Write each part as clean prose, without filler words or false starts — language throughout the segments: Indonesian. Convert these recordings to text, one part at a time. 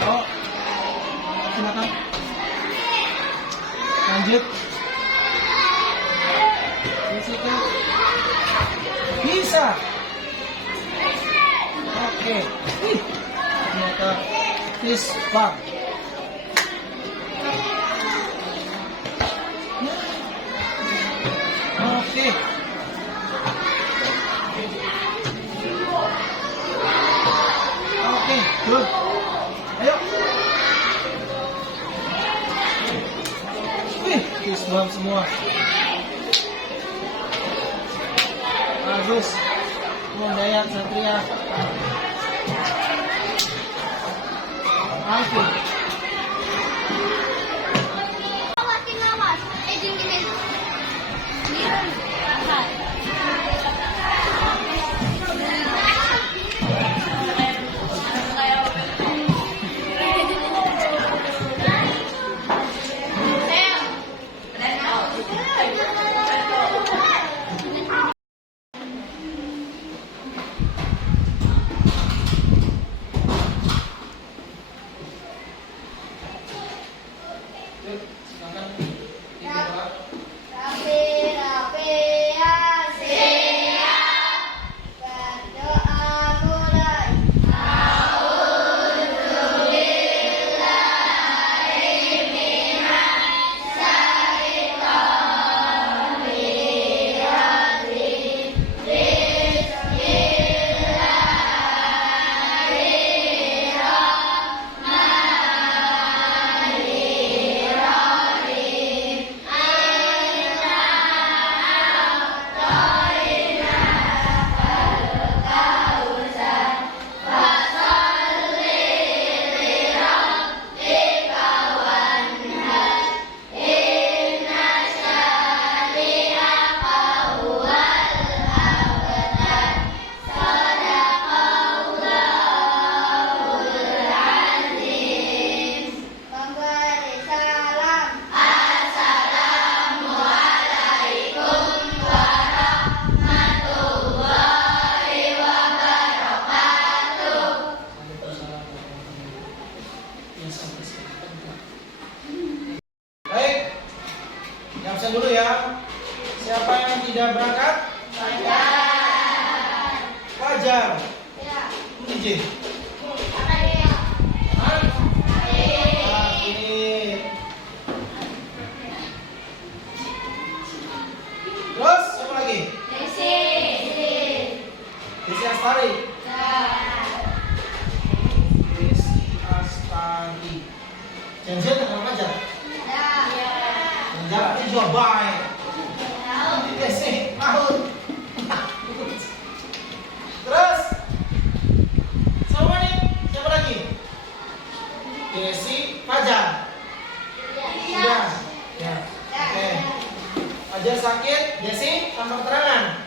Mau? Silakan. Lanjut. Jessica. Bisa. Oke. Ternyata fish bar. Oke. Oke, good. Ayo. Wih, Islam semua. Bagus. Dayak Satria. Alfi. Baik, yang absen dulu ya. Siapa yang tidak berangkat? Fajar. Izin. Terus siapa lagi? Desi Astari. Desi Astari. Janjian dengan Fajar. Jangan juga baik. Desi Mahut. Terus sama nih, siapa lagi? Desi Fajar. Sudah. Ya. Oke. Fajar sakit, Desi tanpa keterangan.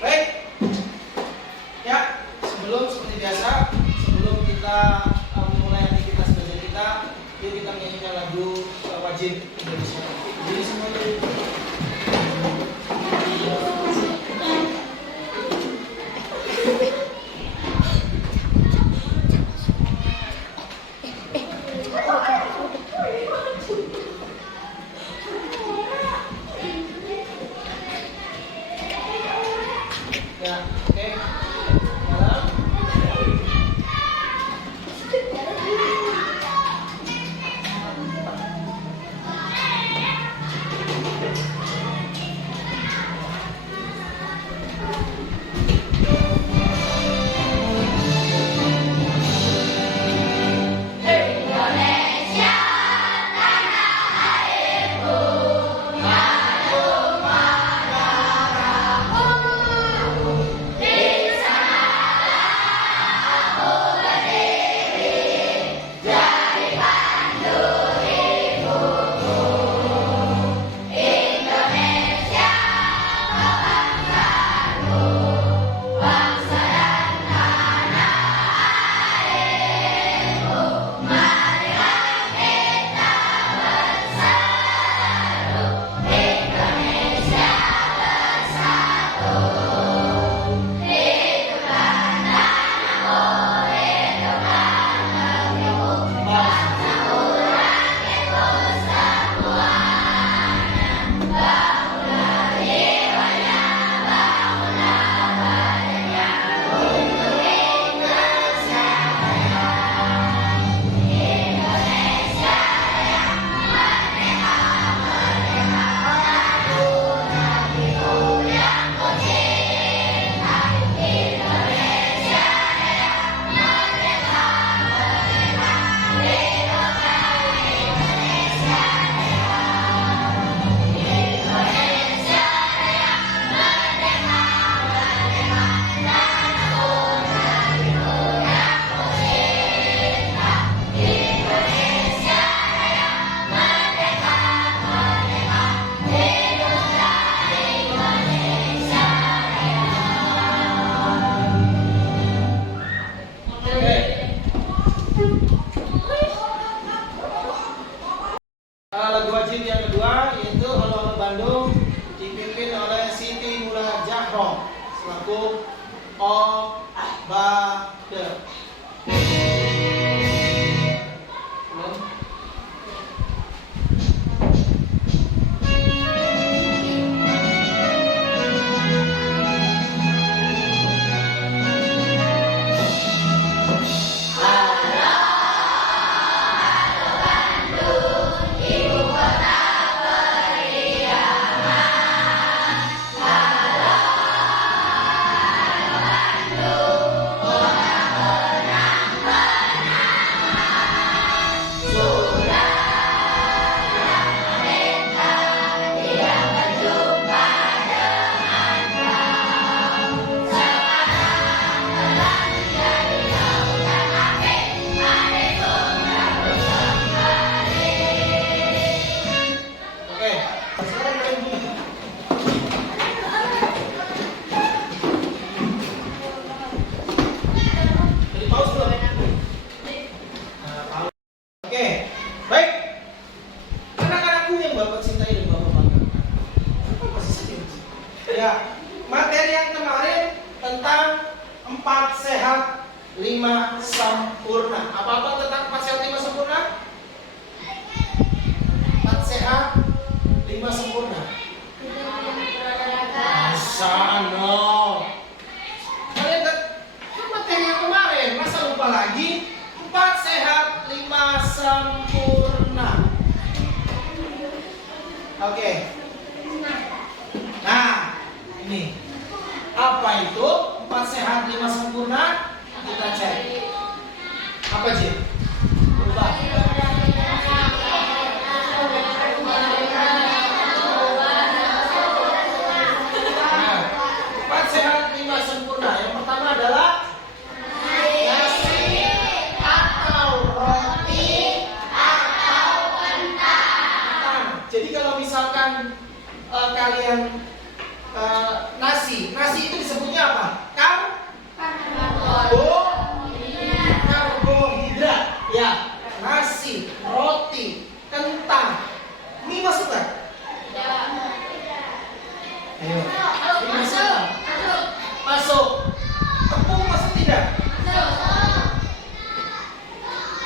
Baik. Ya, seperti biasa, sebelum kita memulai aktivitas belajar kita, yuk kita menyanyikan lagu wajib Indonesia. Jadi semuanya ya, oke. Dalam. Desa wajib yang kedua yaitu Halo Halo Bandung dipimpin oleh Siti Nurhaliza Jahroh selaku Obade. Ya, materi yang kemarin tentang 4 sehat 5 sempurna. Apa-apa tentang 4 sehat 5 sempurna? 4 sehat 5 sempurna. Sana. Kalian kan materi yang kemarin, masa lupa lagi? 4 sehat 5 sempurna. Oke. Nah, ini apa itu 4 sehat 5 sempurna? Kita cek. Apa sih? Lupa. Nah, 4 sehat 5 sempurna. Yang pertama adalah nasi atau roti atau kentang. Jadi kalau misalkan kalian nasi itu disebutnya apa? Karbohidrat. Ya, nasi, roti, kentang. Mie masuk nggak? Ayo, mie masuk nggak? Masuk. Tepung masuk tidak?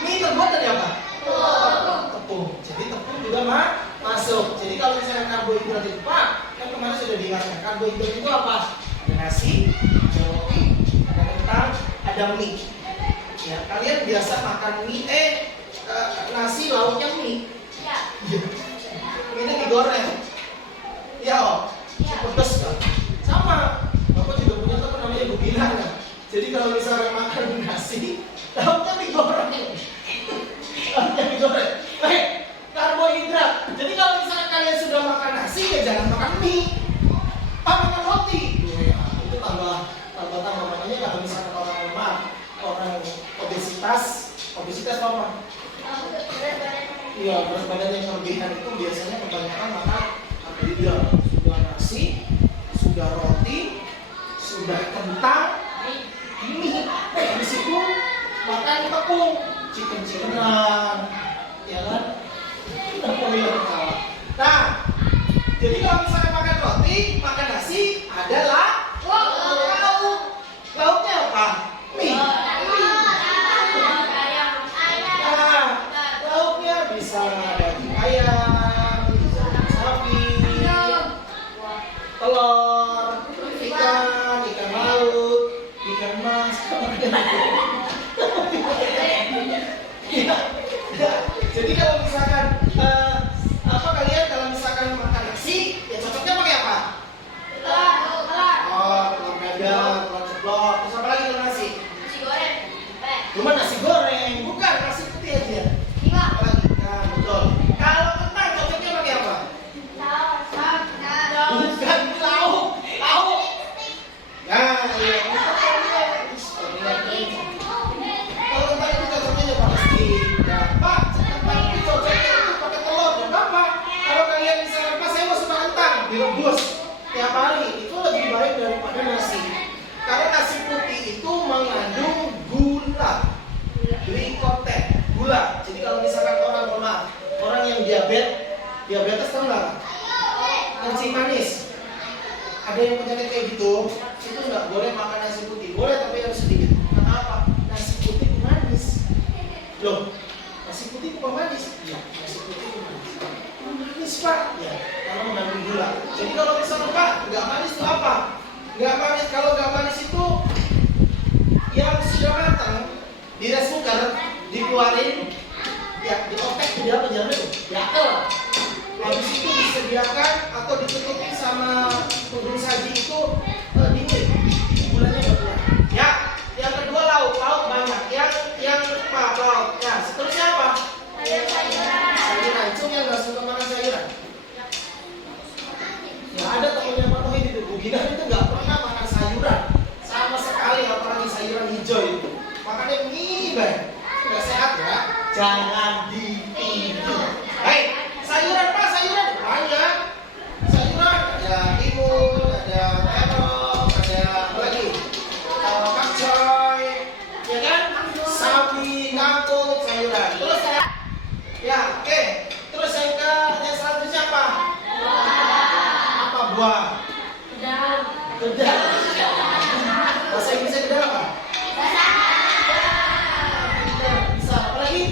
Mie terbuat dari apa? Tepung. Jadi tepung juga masuk. Jadi kalau misalnya karbohidrat itu Pak, kan kemarin sudah diingatkan. Karbohidrat itu apa? Ada nasi, ada roti, ada kentang, ada mie. Ya, kalian biasa makan mie, nasi lauknya mie. Iya. Mie digoreng. Iya, Om. Pedes kan? Sama. Bapak juga punya teman namanya Ibu Bilang kan? Jadi kalau misalnya makan nasi, lauknya digoreng. Lauknya digoreng. Baik, karbohidrat. Jadi kalau misalnya kalian sudah makan nasi, ya jangan makan mie. Makan roti. Ya, itu tambah makanya kalau misalnya orang lemah, orang obesitas apa? Iya, berat badan yang kelebihan itu biasanya kebanyakan makan karbohidrat. Sudah nasi, sudah roti, sudah kentang, mie. Habis itu makan tepung, chicken-chickenan, ya kan? Nah, jadi kalau misalnya makan roti, makan nasi, adalah lauk. Lauknya apa? Mie. Nah, lauknya bisa daging ayam, bisa daging sapi, telur, ikan laut, ikan mas. Jadi kalau misalkan kalian kalau misalkan makan nasi, ya cocoknya pakai apa? Telur dadar, telur ceplok, terus apa lagi kalau nasi? Nasi goreng. Cuma nasi goreng, bukan nasi putih aja. Apa lagi? Nah, betul. Kalau kentang cocoknya pakai apa? Bukan lauk. Nah, iya. Kalau kentang itu cocoknya ya pakai steak. Ya, Pak, kentang itu cocoknya itu pakai telur. Ya, Bapak. Kalau kalian misalnya, Pak, saya mau suka kentang, direbus tiap hari, itu lebih baik daripada nasi. Karena nasi putih itu mengandung glikoten, gula. Jadi kalau misalkan orang yang diabetes, Diabetes tahu nggak? Kencing manis. Ada yang penyakit kayak gitu, itu nggak boleh makan nasi putih. Boleh tapi harus sedikit. Karena apa? Nasi putih itu manis. Loh, nasi putih itu manis? Iya, nasi putih itu manis. Manis Pak? Ya, karena mengandung gula. Jadi kalau misalnya Pak, nggak manis itu apa? Nggak manis. Kalau nggak manis itu yang sudah matang di rice cooker dikeluarin, ya diotek jadi apa jamnya tuh? Yakel. Habis itu disediakan atau ditutupin sama tudung saji itu dingin, gulanya nggak keluar. Ya, yang kedua lauk banyak. Yang maaf lauk. Ya, seterusnya apa? Sayuran. Cung yang nggak suka makan sayuran. Nggak ada temennya Pak Tohid itu. Bu Gina itu nggak pernah makan sayuran sama sekali, apalagi sayuran hijau itu. Makannya mie baik. Nggak sehat ya. Jangan ditiru. Baik. Sayuran Pak, sayuran banyak. Sayuran ada timun, ada terong, ada apa lagi? Kapcoy, ya kan? Sawi, kangkung, sayuran. Terus ya, oke. Terus yang selanjutnya apa? Apa buah? Gedang. Bahasa Inggrisnya gedang apa? Bisa. Apa lagi?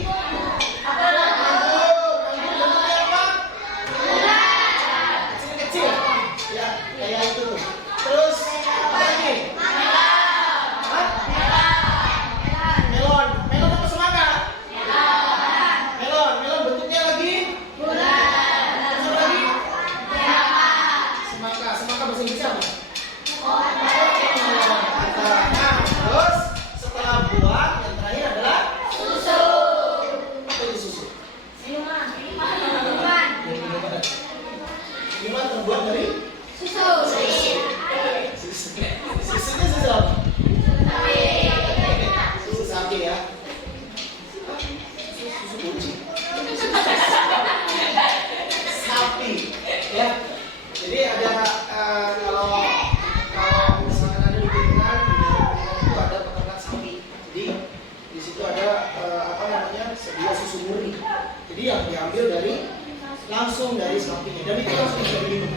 Langsung dari sapinya dan itu langsung bisa diminum.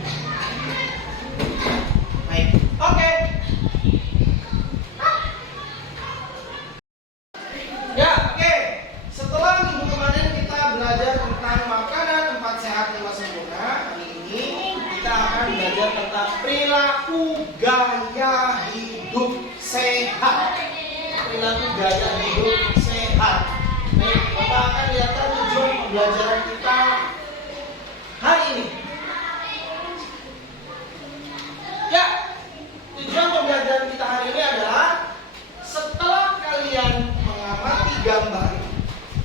Baik, oke. Ya, oke. Setelah minggu kemarin kita belajar tentang makanan 4 sehat 5 sempurna, hari ini kita akan belajar tentang perilaku gaya hidup sehat. Perilaku gaya hidup sehat. Baik, Bapak akan lihatkan tujuan pembelajaran kita hari ini. Ya, tujuan pembelajaran kita hari ini adalah setelah kalian mengamati gambar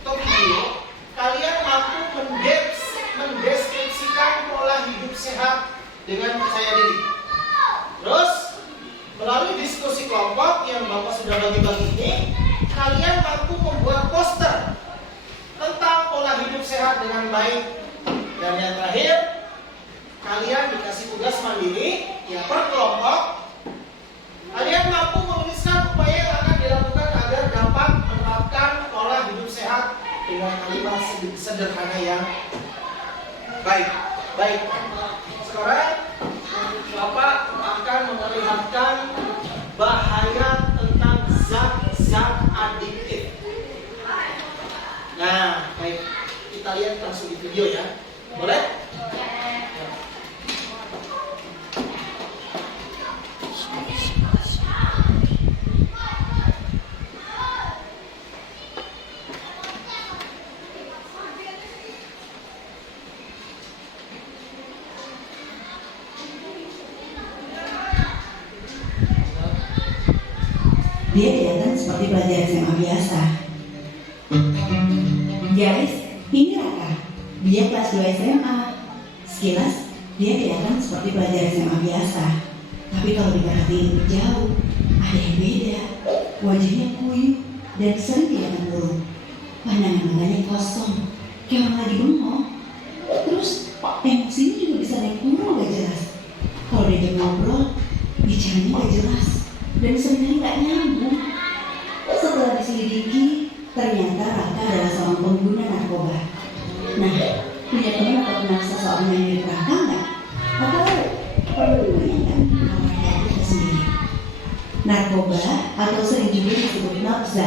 atau video, kalian mampu mendeskripsikan pola hidup sehat dengan percaya diri. Terus, melalui diskusi kelompok yang Bapak sudah bagi-bagi ini, kalian mampu membuat poster tentang pola hidup sehat dengan baik. Dan yang terakhir, kalian dikasih tugas mandiri ya per kelompok. Kalian mampu menuliskan upaya yang akan dilakukan agar dapat menerapkan pola hidup sehat dengan kalimat sederhana yang baik. Sekarang Bapak akan memperlihatkan bahaya tentang zat-zat adiktif. Nah, baik. Kita lihat langsung di video ya. Boleh? Dia kelihatan seperti pelajar SMA biasa. Guys, ini Raka. Dia kelas 2 SMA. Sekilas, dia kelihatan seperti pelajar SMA biasa. Tapi kalau diperhatiin lebih jauh, ada yang beda. Wajahnya kuyup dan sering kelihatan murung. Pandangan matanya kosong, kayak orang lagi bengong. Terus, emosinya juga bisa naik turun gak jelas. Kalau diajak ngobrol, bicaranya gak jelas dan sebenarnya gak nyambung. Setelah diselidiki, ternyata Raka adalah seorang pengguna narkoba. Nah, Punya teman atau kenal seseorang yang mirip Raka nggak? Atau perlu ditanyakan kalau Raka kita sendiri? Narkoba atau sering juga disebut narkoba,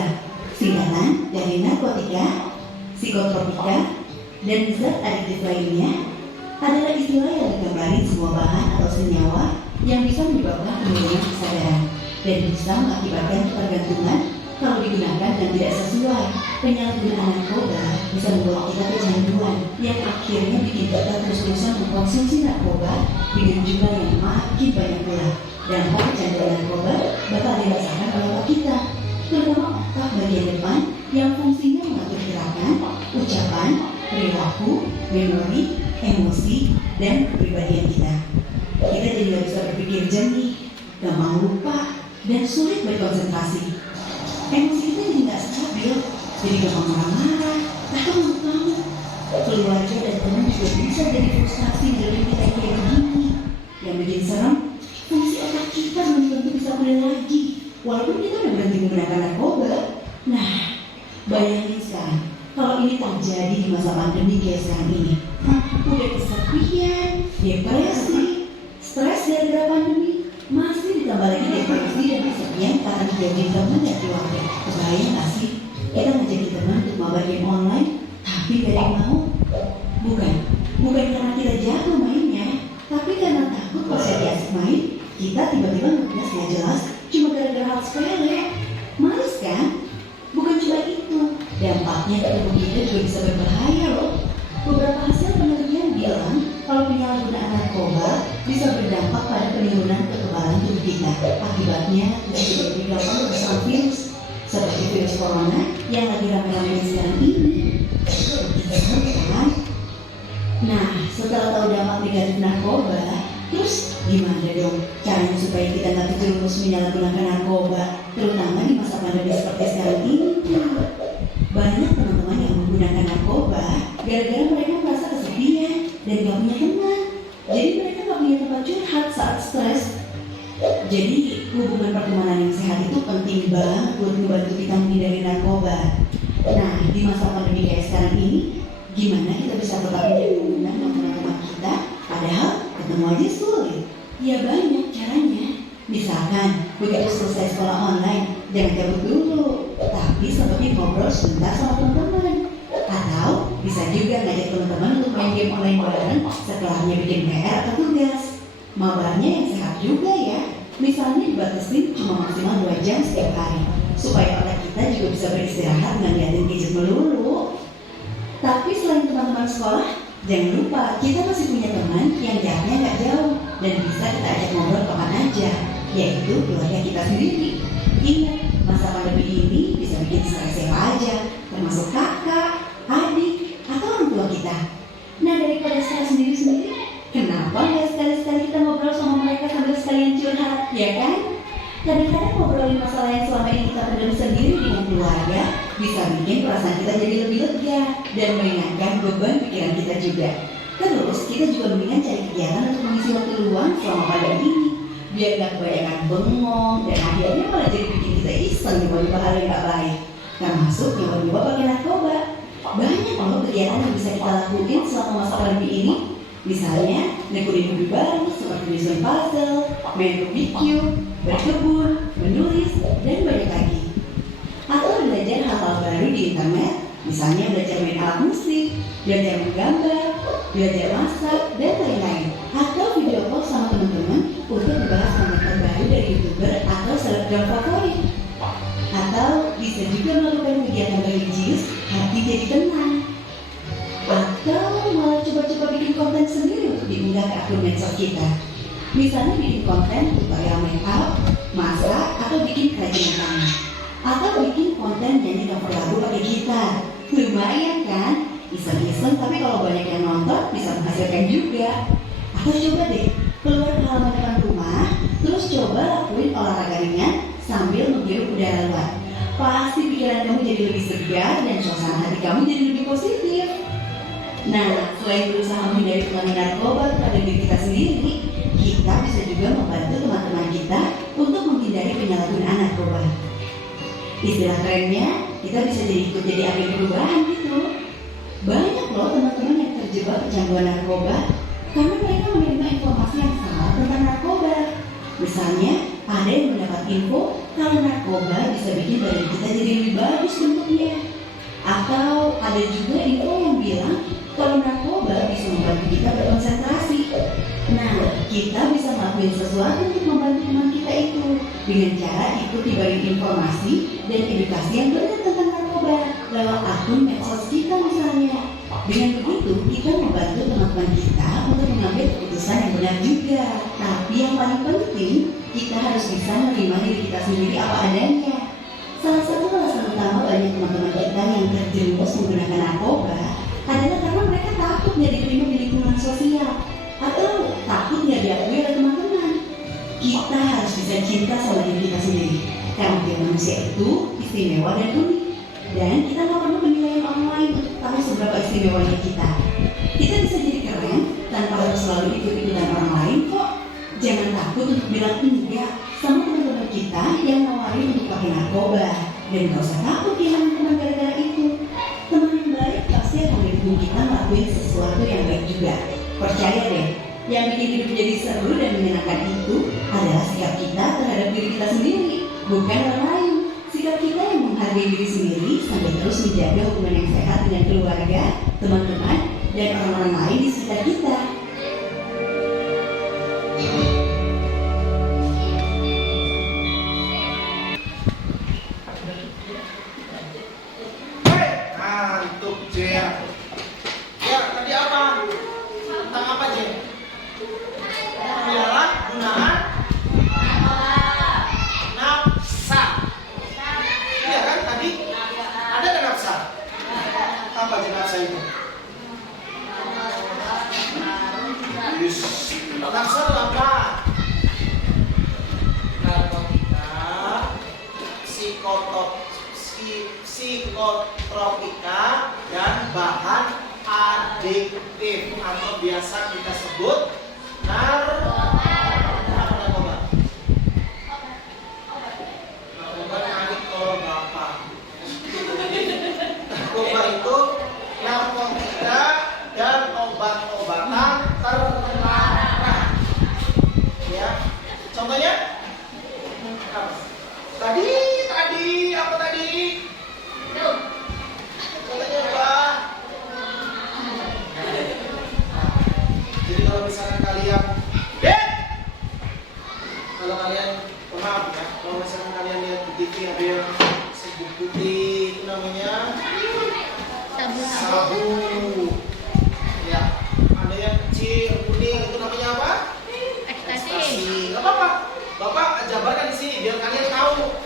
singkatan dari narkotika, psikotropika, dan zat adiktif lainnya, adalah istilah yang menggambarin semua bahan atau senyawa yang bisa menyebabkan penurunan kesadaran dan bisa mengakibatkan ketergantungan kalau digunakan dan tidak sesuai. Penyalahgunaan narkoba bisa membuat kita kecanduan yang akhirnya bikin kita terus-terusan mengkonsumsi narkoba dengan jumlah yang makin banyak pula. Dampak kecanduan narkoba bakal dirasakan oleh otak kita, terutama otak bagian depan yang fungsinya mengatur gerakan, ucapan, perilaku, memori, emosi, dan kepribadian kita. Kita jadi gak bisa berpikir jernih, gampang lupa, dan sulit berkonsentrasi. Emosi kita jadi gak stabil, jadi gampang marah-marah, atau ngamuk-ngamuk. Keluarga dan teman juga bisa jadi frustasi dari kita kayak begini. Yang bikin serem, fungsi otak kita belum tentu bisa pulih lagi, walaupun kita udah berhenti menggunakan narkoba. Nah, bayangin sekarang, kalau ini terjadi di masa pandemi kayak sekarang ini, udah kesepian, depresi, stres gara-gara pandemi, masih ditambah lagi depresi dan kesepian karena dijauhin teman dan keluarga. Kebayang gak sih, kita ngajakin teman untuk mabar game online, tapi gak ada yang mau? Bukan karena kita jago mainnya, tapi karena takut kalau saya asik main, kita tiba-tiba ngegas gak jelas, cuma gara-gara hal sepele. Males kan? Bukan cuma itu, dampaknya ke tubuh kita juga bisa berbahaya loh. Beberapa hasil penelitian bilang kalau penyalahgunaan narkoba bisa berdampak pada penurunan kekebalan tubuh kita. Akibatnya bisa gampang terserang virus seperti virus corona yang lagi ramai-ramai sekarang ini. Kan? Nah, setelah tahu dampak negatif narkoba, terus gimana dong caranya supaya kita nggak terjerumus menyalahgunakan narkoba, terutama di masa pandemi seperti sekarang ini? Banyak teman-teman yang menggunakan narkoba gara-gara mereka merasa kesepian dan gak punya teman. Jadi mereka gak punya tempat curhat saat stres. Jadi hubungan pertemanan yang sehat itu penting banget buat membantu kita menghindari narkoba. Nah, di masa pandemi kayak sekarang ini, gimana kita bisa tetap menjaga hubungan dengan teman-teman kita padahal ketemu aja sulit? Ya banyak caranya. Misalkan begitu selesai sekolah online, jangan cabut dulu, tapi sempatnya ngobrol sebentar sama teman-teman. Atau bisa juga ngajak teman-teman untuk main game online bareng setelahnya bikin PR atau tugas. Mabarnya yang sehat juga ya. Misalnya dibatasin cuma maksimal 2 jam setiap hari, supaya otak kita juga bisa beristirahat dengan liatin gadget melulu. Tapi selain teman-teman sekolah, jangan lupa kita masih punya teman yang jaraknya gak jauh dan bisa kita ajak ngobrol kapan aja, yaitu keluarga kita sendiri. Ingat, masa pandemi ini bisa bikin stres siapa aja, termasuk kakak, adik, atau orang tua kita. Nah, daripada stres sendiri-sendiri, kenapa nggak sekali-sekali kita ngobrol sama mereka sambil sekalian curhat, ya kan? Kadang-kadang ngobrolin masalah yang selama ini kita pendam sendiri dengan keluarga bisa bikin perasaan kita jadi lebih lega dan meringankan beban pikiran kita juga. Terus kita juga mendingan cari kegiatan untuk mengisi waktu luang selama pandemi ini, biar gak kebanyakan bengong dan akhirnya malah jadi bikin kita iseng nyoba hal yang gak baik, termasuk nyoba pakai narkoba. Banyak loh kegiatan yang bisa kita lakuin selama masa pandemi ini. Misalnya, nekunin hobi baru seperti menyusun puzzle, main barbecue, berkebun, menulis, dan banyak lagi. Atau belajar hal-hal baru di internet, misalnya belajar main alat musik, belajar menggambar, belajar masak, dan lain-lain. Atau video call sama teman-teman untuk membahas konten terbaru dari YouTuber atau selebgram favorit. Atau bisa juga melakukan kegiatan religius, hati jadi tenang. Atau malah coba-coba bikin konten sendiri untuk diunggah ke akun medsos kita. Misalnya bikin konten tutorial make up, masak, atau bikin kerajinan tangan. Atau bikin konten nyanyi cover lagu pakai gitar. Lumayan kan? Iseng-iseng, tapi kalau banyak yang nonton bisa menghasilkan juga. Atau coba deh, keluar ke halaman depan rumah, terus coba lakuin olahraga ringan sambil menghirup udara luar. Pasti pikiran kamu jadi lebih segar dan suasana hati kamu jadi lebih positif. Nah, selain berusaha menghindari pengaruh narkoba kepada diri kita sendiri, kita bisa juga membantu teman-teman kita untuk menghindari penyalahgunaan narkoba. Istilah kerennya, kita bisa ikut jadi agen perubahan gitu. Banyak loh teman-teman yang terjebak kecanduan narkoba karena mereka menerima informasi yang salah tentang narkoba. Misalnya, ada yang mendapat info kalau narkoba bisa bikin badan kita jadi lebih bagus bentuknya. Atau ada juga info yang bilang kalau narkoba bisa membantu kita berkonsentrasi. Nah, kita bisa melakukan sesuatu untuk membantu teman kita itu dengan cara ikuti bagian informasi dan edukasi yang benar tentang narkoba lewat akun medsos kita misalnya. Dengan begitu, kita membantu teman-teman kita untuk mengambil keputusan yang benar juga. Tapi yang paling penting, kita harus bisa menerima diri kita sendiri apa adanya. Salah satu alasan utama banyak teman-teman kita yang terjerumus menggunakan narkoba adalah karena mereka takut nggak diterima di lingkungan sosial atau takut nggak diakui oleh teman-teman. Kita harus bisa cinta sama diri kita sendiri karena tiap manusia itu istimewa dan unik. Dan kita nggak perlu penilaian orang lain untuk tahu seberapa istimewanya kita. Kita bisa jadi keren tanpa harus selalu ikut-ikutan orang lain kok. Jangan takut untuk bilang enggak sama teman-teman kita yang nawarin untuk pakai narkoba. Dan gak usah takut kehilangan teman gara-gara itu. Teman yang baik pasti akan mendukung kita ngelakuin sesuatu yang baik juga. Percaya deh, yang bikin hidup jadi seru dan menyenangkan itu adalah sikap kita terhadap diri kita sendiri, bukan orang lain. Sikap kita yang menghargai diri sendiri sampai terus menjaga hubungan yang sehat dengan keluarga, teman-teman, dan orang-orang lain di sekitar kita. Ngantuk Jen. Ya, tadi apa? Tentang apa Jen? Penyalahgunaan nafsa. Iya kan tadi ada nafsa. Apa Jen nafsa itu? Nafsa itu apa? Narkotika, psikotropika, dan bahan adiktif atau biasa kita sebut narkoba. Narkoba narik kalau bapak. Narkoba itu narkotika dan obat-obatan terlarang. Ya, contohnya apa? Tadi apa tadi? Contohnya apa? Jadi kalau misalkan kalian, kalau kalian, maaf ya, kalau misalkan kalian lihat di TV ada yang sebut putih, itu namanya sabu. Ya, ada yang kecil kuning, itu namanya apa? Ekstasi. Gak apa-apa. Bapak jabarkan di sini biar kalian tahu.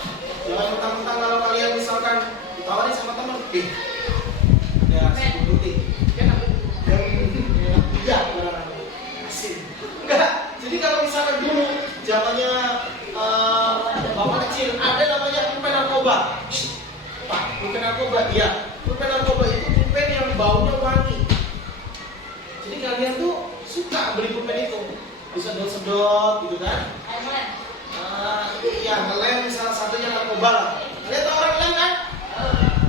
Jangan mentang-mentang kalau kalian misalkan ditawarin sama teman, ada sabu putih. Tidak, asing. Enggak. Jadi kalau misalkan dulu zamannya bapak kecil ada namanya pulpen narkoba. Pak, pulpen narkoba, iya. Pulpen narkoba itu pulpen yang baunya wangi. Jadi kalian tuh suka beli pulpen itu, bisa sedot-sedot gitu kan? Iya, ngelem salah satunya narkoba lah. Kalian tahu orang ngelem kan?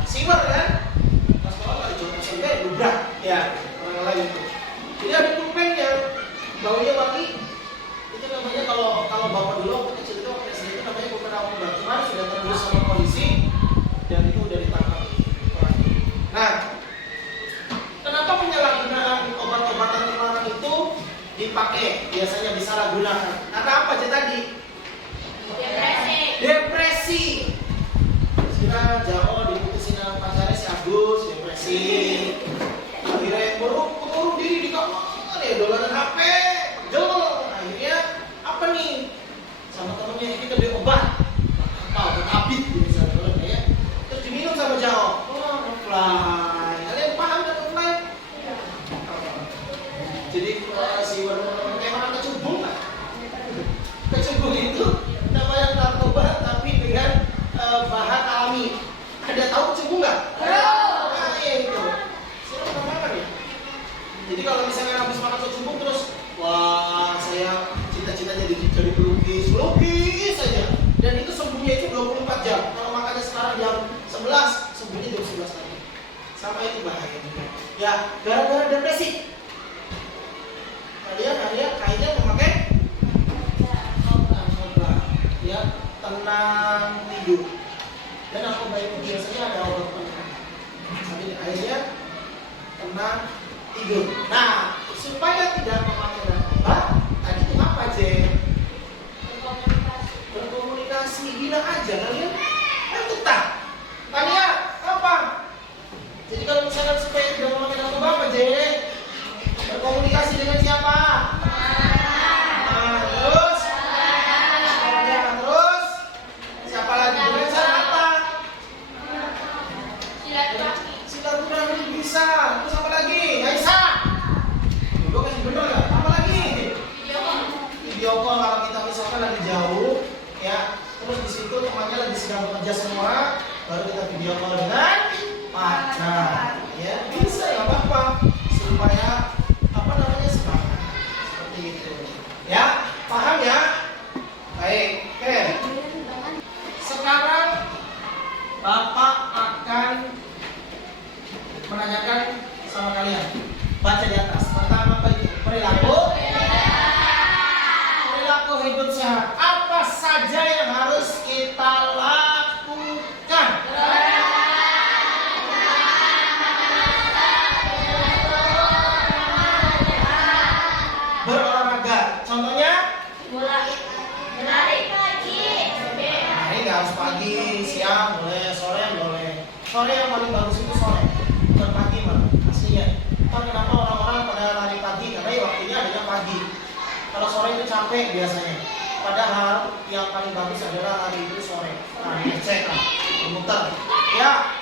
Siwer kan? Pas kalau nggak dicoba sampai lubrak, ya orang ngelem itu. Jadi ada pulpen yang baunya wangi. Itu namanya kalau bapak dulu waktu kecil itu waktu SD itu namanya pulpen narkoba. Cuman sudah terus sama polisi dan itu udah ditangkap. Nah, kenapa penyalahgunaan obat-obatan terlarang itu dipakai? Biasanya disalahgunakan. Karena apa aja tadi? Depresi. Kira jauh diputusin sama pacarnya si Agus, depresi. Akhirnya berurung diri di kamar ya, dolanan HP. Akhirnya apa nih? Sama temennya kita beli obat. Obat abit misalnya ya. Terus diminum sama jauh. Offline. Kalian paham kan offline? Jadi si warna emang kecubung kan? Kecubung itu namanya narkoba tapi dengan bahan alami. Ada tahu kecubung nggak? Nah, iya itu. Siapa makan ya? Jadi kalau misalnya habis makan kecubung terus tenang tidur. Dan narkoba itu biasanya ada obat penenang. Sambil akhirnya tenang tidur. Nah, supaya tidak memakai narkoba, tadi itu apa, Jen? Berkomunikasi. Bilang aja kalian kan tetap. Tanya apa? Jadi kalau misalkan supaya tidak memakai narkoba apa, Jen? Berkomunikasi dengan siapa? Nah, terus? Ya, terus? Siapa lagi? Dengan cara apa? Silaturahmi bisa. Terus apa lagi? Aisyah. Dulu kan bener nggak? Apa lagi? Video call kalau kita misalkan lagi jauh, ya. Terus di situ temannya lagi sedang bekerja semua, baru kita video call dengan pacar. Ya bisa, nggak apa-apa. Supaya apa namanya semangat. Seperti itu. Ya, paham ya? Baik. Oke. Sekarang Bapak akan menanyakan sama kalian. Baca di atas. Pertama perilaku. Perilaku hidup sehat. Apa saja yang harus kita lakukan? Berolahraga. Contohnya? Ini nggak harus pagi, siang boleh, sore boleh. Sore yang paling bagus itu sore, bukan pagi malah aslinya. Kan kenapa orang-orang pada lari pagi? Karena ya waktunya adanya pagi. Kalau sore itu capek biasanya. Padahal yang paling bagus adalah lari itu sore. Nah, cek lah, memutar. Ya,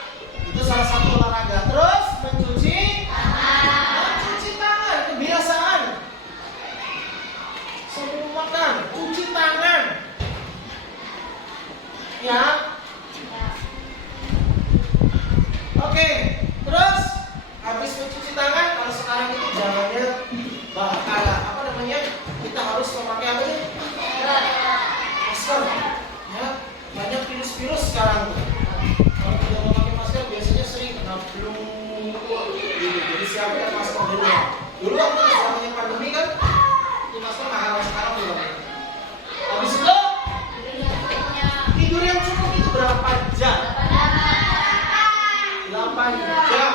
itu salah satu olahraga. Terus mencuci tangan, kebiasaan. Sebelum makan, cuci tangan. Ya. Oke, terus habis mencuci tangan, kalau sekarang itu zamannya apa namanya? Kita harus memakai apa ya? Masker. Ya, banyak virus-virus sekarang. Kalau tidak memakai masker biasanya sering kena flu. Jadi siapkan masker dulu. Dulu waktu zamannya pandemi kan, itu masker mahal, sekarang belum. Habis itu tidur yang cukup itu berapa jam? 8 jam.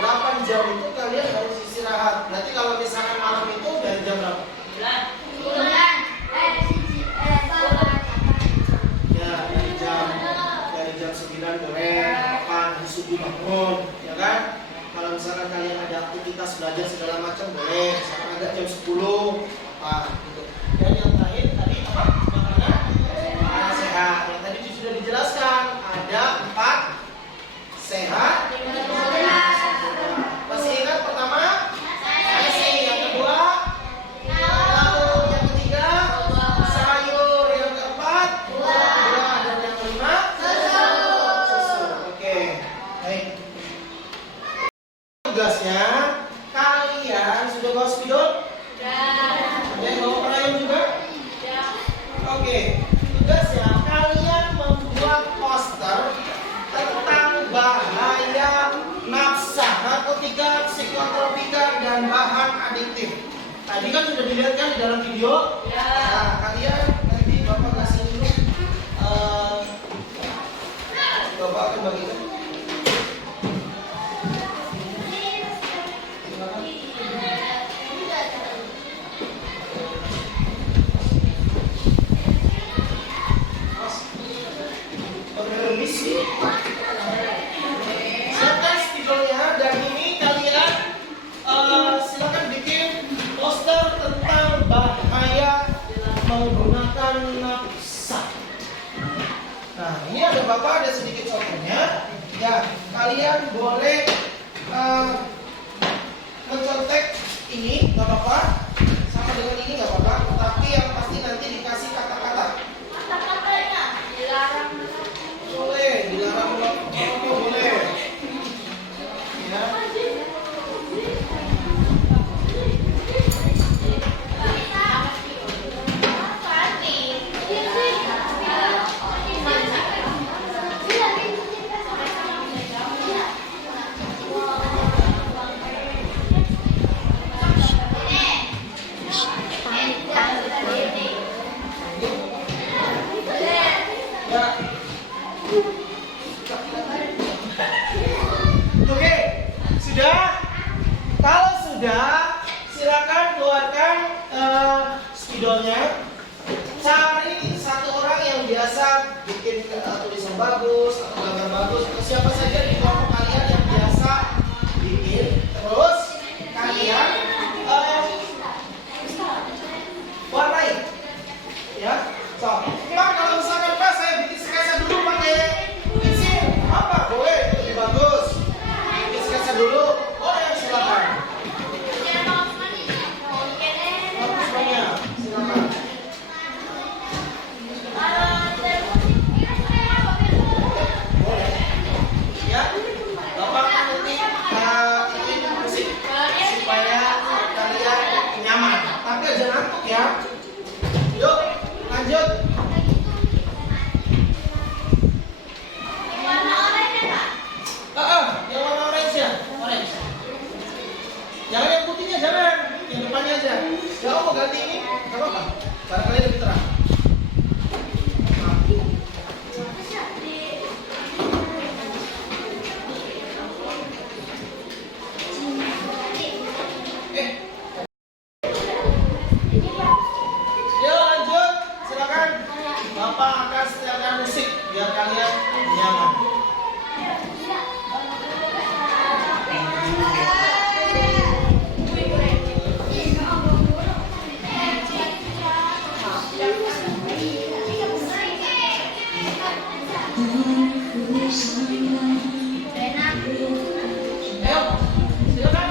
8 jam itu kalian harus istirahat. Berarti kalau misalkan malam itu dari jam berapa? Ya, dari jam 9 boleh, 8 subuh bangun, ya kan? Kalau misalkan kalian ada aktivitas belajar segala macam boleh, misalkan ada jam 10, gitu. Dan yang terakhir tadi apa? Makanan sehat. Yang tadi sudah dijelaskan, ada 4 sehat. Masih ingat pertama? Nasi. Yang kedua? Lauk. Yang ketiga? Sayur. Yang keempat? Buah. Dan yang kelima? Susu. Oke. Baik. Tugasnya kalian sudah bawa spidol? Ada yang bawa payung juga? Oke. Tugasnya kalian membuat poster tentang bahaya nafsa, narkotika, psikotropika, dan bahan adiktif. Tadi kan sudah dilihat kan di dalam video? Ya. Nah, kalian nanti Bapak kasih dulu. Bapak akan bagikan. Permisi. Silakan spidolnya, dan ini kalian silakan bikin poster tentang bahaya menggunakan nafsa. Nah, ini ada Bapak, ada sedikit contohnya. Ya, kalian boleh mencontek ini, nggak apa-apa. Sama dengan ini nggak apa-apa. Tapi yang pasti nanti dikasih kata-kata. Boleh, dilarang merokok boleh. Ya. keluarkan spidolnya. Cari satu orang yang biasa bikin tulisan bagus atau gambar bagus atau siapa saja di kelompok kalian yang biasa bikin. Terus kalian warnai, ya. So, Pak, kalau misalkan Pak saya bikin sketsa dulu pakai pensil, apa? Boleh, itu lebih bagus. Bikin sketsa dulu. Oh ya, silakan. Bagus banyak, silakan. Boleh. Ya, Bapak nanti ikutin musik supaya kalian nyaman. Tapi jangan ngantuk ya. Yuk, lanjut. Yang warna orange ya, orange. Jangan yang putihnya, jangan. Yang depannya aja. Kalau mau ganti ini, nggak apa-apa. Barangkali lebih terang. Yuk lanjut, silakan. Bapak akan setelkan musik biar kalian nyaman. Ayo, silakan.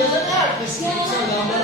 Biasanya artis bisa gambar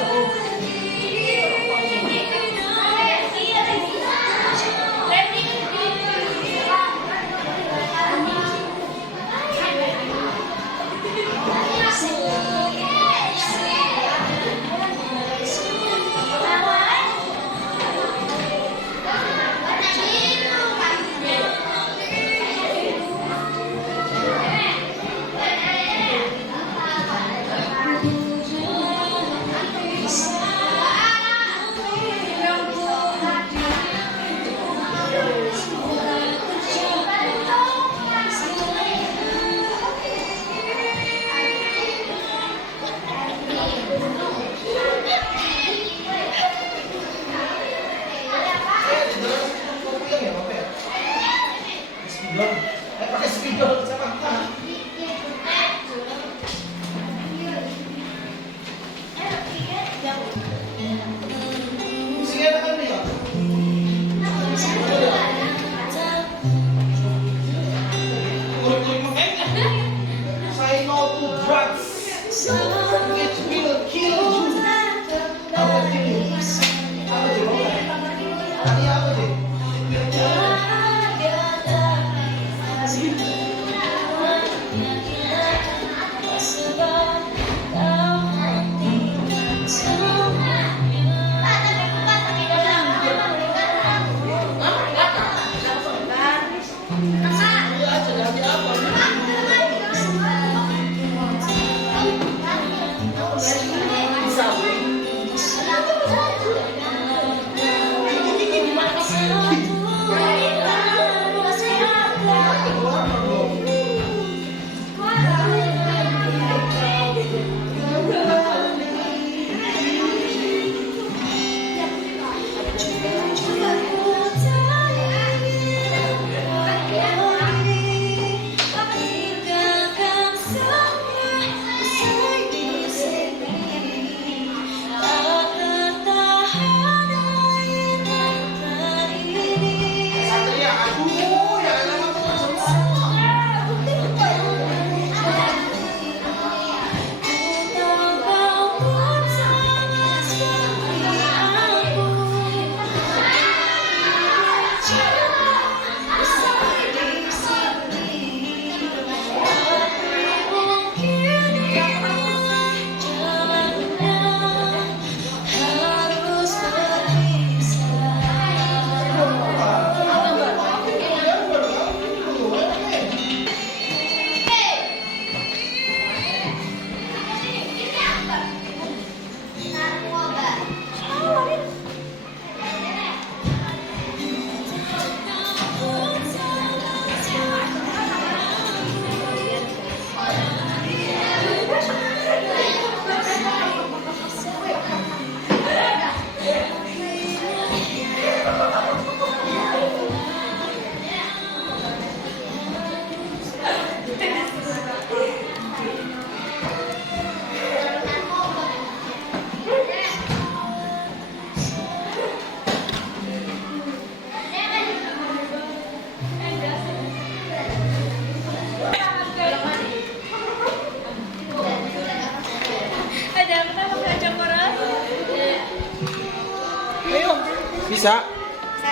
Bisa? Bisa.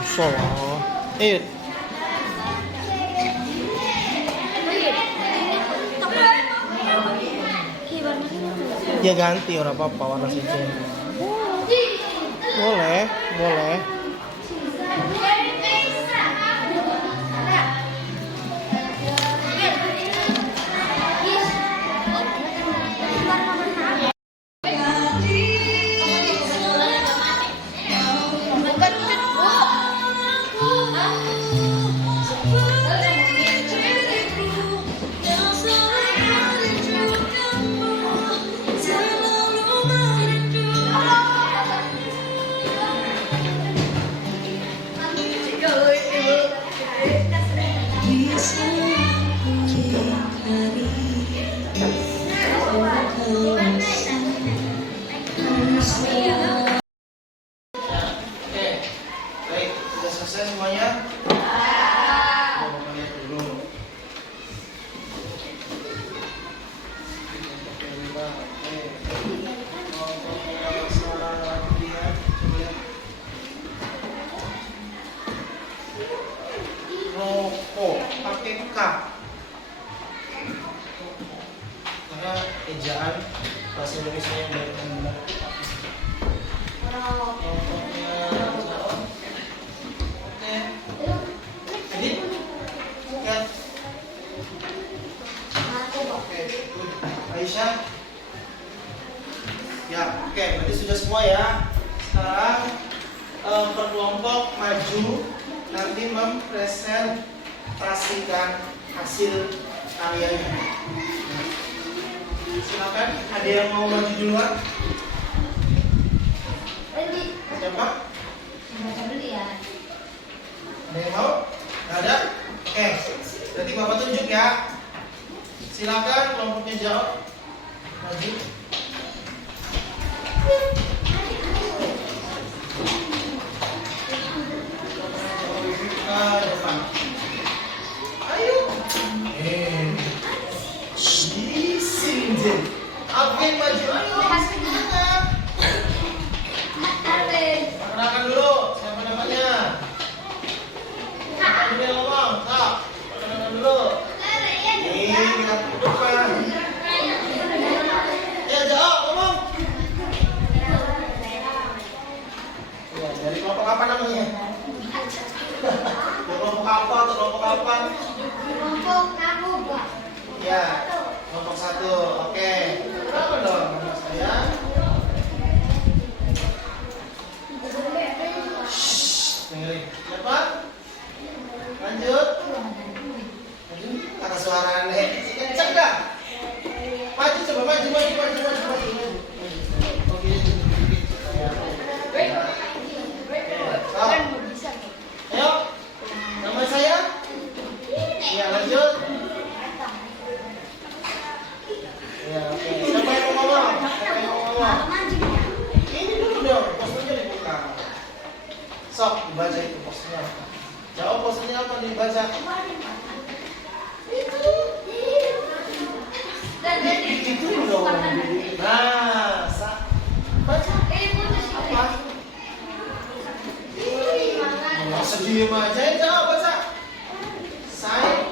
Bisa lah. Ayo. Ya ganti orang apa-apa warna sejen. Boleh. Oke, baik, sudah selesai semuanya? Coba lihat dulu. Rokok pakai K. Karena ejaan bahasa Indonesia yang baik dan benar. Rokoknya jauh. Oke. Edit. Lihat. Oke, good. Aisyah. Ya, oke, berarti sudah semua ya. Sekarang per kelompok maju nanti mempresentasikan hasil karyanya. Silakan, ada yang mau maju duluan? Siapa? Ada yang mau? Nggak ada? Oke, berarti Bapak tunjuk ya. Silakan kelompoknya jawab. Maju. Ke depan. Ayo. Di sini. Alvin maju. Ayo. Semangat. Perkenalkan dulu. Siapa namanya? Siapa dulu yang ngomong? Kak. Perkenalkan dulu. Kita ke depan. Ya jawab ngomong. Ya, dari kelompok apa namanya? Kelompok apa atau kelompok apa? Ya, kelompok 1. Oke. Berapa dong nama saya? Dengerin. Siapa? Lanjut. Kata suara aneh. Kenceng dah. Maju coba maju. Ayo, nama saya? Ya, lanjut. Ya, oke. Siapa yang mau ngomong? Ini dulu dong, posternya dibuka. Sok, dibaca itu posternya. Jawab posternya apa dibaca? Itu dong. Nah, baca. Apa? Masa diem aja, jawab baca. Saya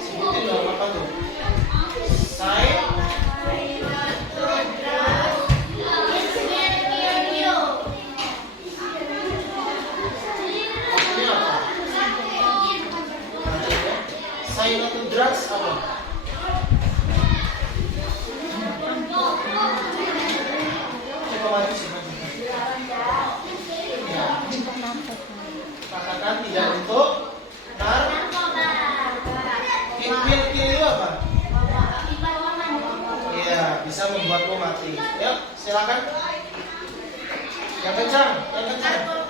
sebutin dong apa tuh? Saya maksudnya apa? Silent drugs apa? Coba maju sih, maju. Ya. Katakan tidak untuk kill itu apa? Iya, bisa membuatmu mati. Yuk, silakan. Yang kencang, yang kencang.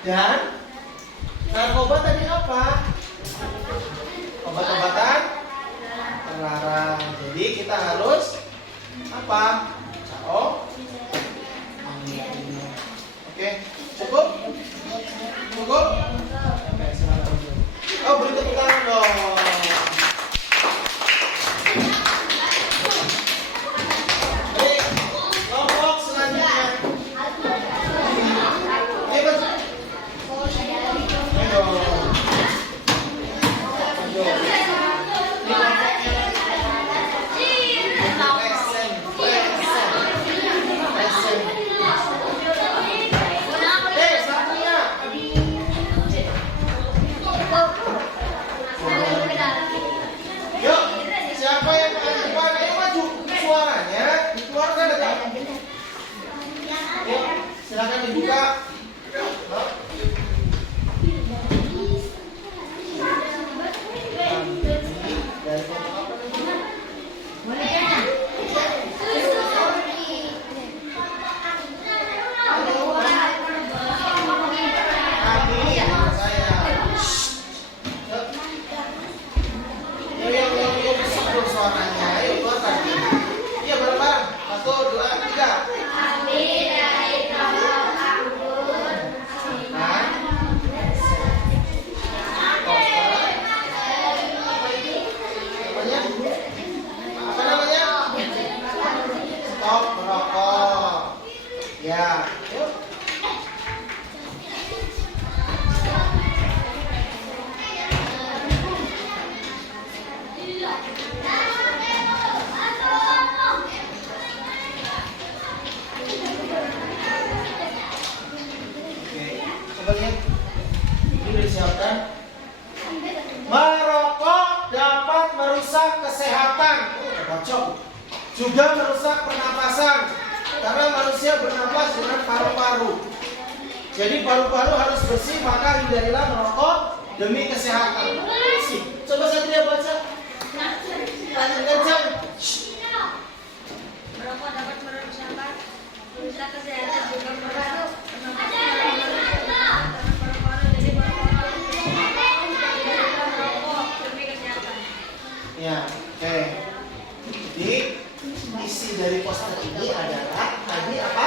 Dan narkoba tadi apa? Obat-obatan terlarang. Jadi kita harus apa? Cao. Oke, cukup? Cukup? Oke, silakan. Oh, beri tepuk tangan dong. Baik, kelompok selanjutnya. Ayo, Mas. Ayo. Yuk, siapa yang paling depan? Ayo maju. Suaranya dikeluarkan dekat. Yuk, silakan dibuka. Dari kelompok apa namanya? Suaranya, ayo keluarkan. Iya, bareng-bareng. 1, 2, 3. Kami dari kelompok anggur. Nah. Apa namanya? Stop merokok. Ya, yuk. Coba lihat. Ini udah disiapkan. Merokok dapat merusak kesehatan. Cocok. Juga merusak pernapasan. Karena manusia bernapas dengan paru-paru. Jadi paru-paru harus bersih, maka hindarilah merokok demi kesehatan. Bersih. Coba Satria baca. Kencang. Merokok dapat merusak kesehatan juga merusak pernapasan. Ya, oke. Jadi isi dari poster ini adalah tadi apa?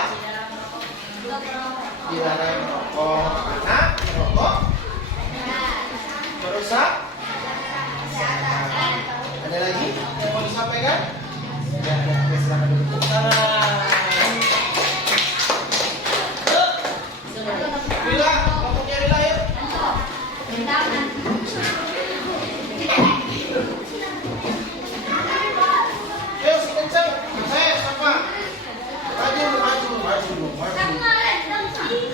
Dilarang merokok karena merokok merusak kesehatan. Ada lagi yang mau disampaikan? Ya, oke, silakan duduk. Tepuk tangan. Yuk. Bila, kelompoknya Bila yuk. Ayo, si kencang. Saya siapa? Maju.